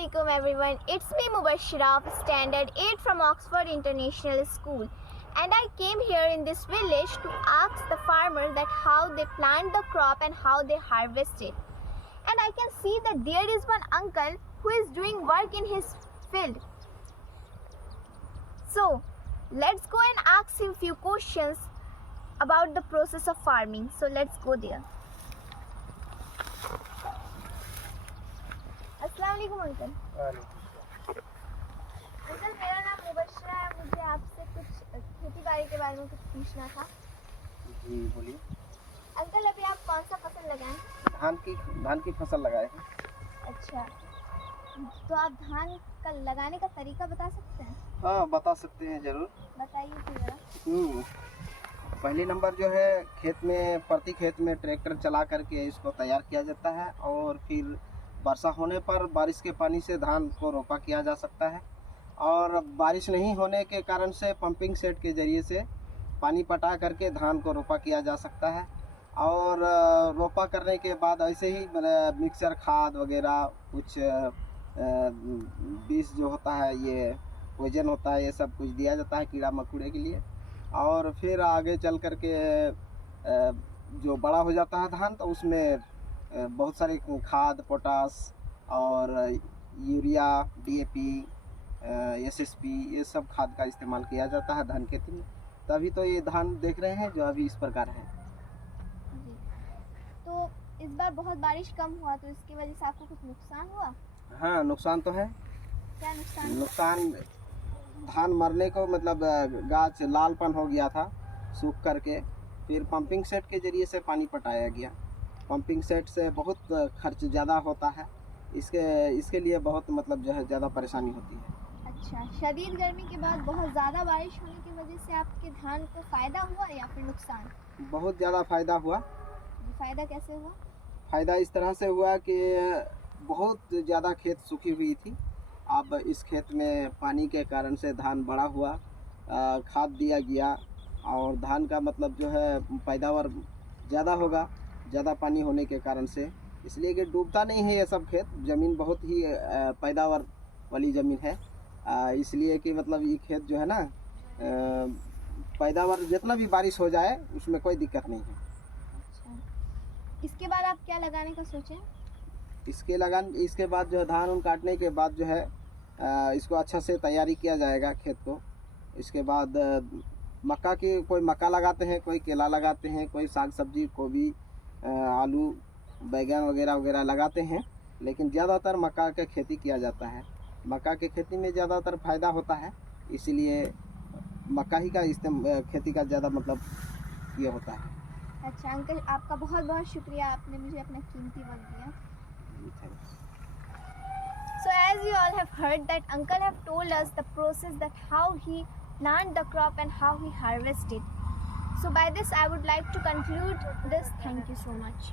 Assalamualaikum everyone, it's me Mubashira of Standard 8 from Oxford International School, and I came here in this village to ask the farmer that how they plant the crop and how they harvest it. And I can see that there is one uncle who is doing work in his field. So let's go and ask him few questions about the process of farming. So let's go there. अस्सलाम वालेकुम uncle. Uncle मेरा नाम मुबशरा है, मुझे आपसे कुछ खेती बाड़ी के बारे में कुछ पूछना था। जी बोलिए। अंकल अभी आप कौन सा फसल लगाएं? धान की फसल लगाए हैं। अच्छा, तो आप धान का लगाने का तरीका बता सकते हैं? हाँ बता सकते हैं, जरूर बताइए तो जरा। पहली नंबर जो है प्रति खेत में ट्रैक्टर चला करके इसको तैयार किया जाता है, और फिर वर्षा होने पर बारिश के पानी से धान को रोपा किया जा सकता है, और बारिश नहीं होने के कारण से पंपिंग सेट के ज़रिए से पानी पटा करके धान को रोपा किया जा सकता है। और रोपा करने के बाद ऐसे ही मिक्सर खाद वगैरह कुछ बीज जो होता है, ये वजन होता है, ये सब कुछ दिया जाता है कीड़ा मकोड़े के लिए। और फिर आगे चल करके जो बड़ा हो जाता है धान, तो उसमें बहुत सारे खाद, पोटास और यूरिया, DAP, SSP, ये सब खाद का इस्तेमाल किया जाता है धान खेती में। तभी तो ये धान देख रहे हैं जो अभी इस प्रकार है। तो इस बार बहुत बारिश कम हुआ, तो इसकी वजह से आपको कुछ नुकसान हुआ? हाँ नुकसान तो है। क्या नुकसान? नुकसान धान मरने को, मतलब गाछ लालपन हो गया था सूख करके। फिर पंपिंग सेट के ज़रिए से पानी पटाया गया। पंपिंग सेट से बहुत खर्च ज़्यादा होता है, इसके लिए बहुत मतलब जो है ज़्यादा परेशानी होती है। अच्छा, शदीद गर्मी के बाद बहुत ज़्यादा बारिश होने की वजह से आपके धान को फ़ायदा हुआ या फिर नुकसान? बहुत ज़्यादा फ़ायदा हुआ। फ़ायदा कैसे हुआ? फ़ायदा इस तरह से हुआ कि बहुत ज़्यादा खेत सूखी हुई थी। अब इस खेत में पानी के कारण से धान बड़ा हुआ, खाद दिया गया, और धान का मतलब जो है पैदावार ज़्यादा होगा, ज़्यादा पानी होने के कारण से। इसलिए कि डूबता नहीं है ये सब खेत, ज़मीन बहुत ही पैदावार वाली ज़मीन है। इसलिए कि मतलब ये खेत जो है ना, पैदावार जितना भी बारिश हो जाए उसमें कोई दिक्कत नहीं है। अच्छा, इसके बाद आप क्या लगाने का सोचें? इसके बाद जो है धान काटने के बाद जो है इसको अच्छा से तैयारी किया जाएगा खेत को। इसके बाद कोई मक्का लगाते हैं, कोई केला लगाते हैं, कोई साग सब्जी, गोभी, आलू, बैगन वगैरह वगैरह लगाते हैं, लेकिन ज़्यादातर मक्का की खेती किया जाता है। मक्का की खेती में ज़्यादातर फ़ायदा होता है, इसीलिए मक्का ही का खेती का ज़्यादा मतलब ये होता है। अच्छा अंकल, आपका बहुत बहुत शुक्रिया, आपने मुझे अपना कीमती वक्त दिया। So as you all have heard that uncle have told us the process that how he plant the crop and how he harvest it. So by this I would like to conclude this. Thank you so much.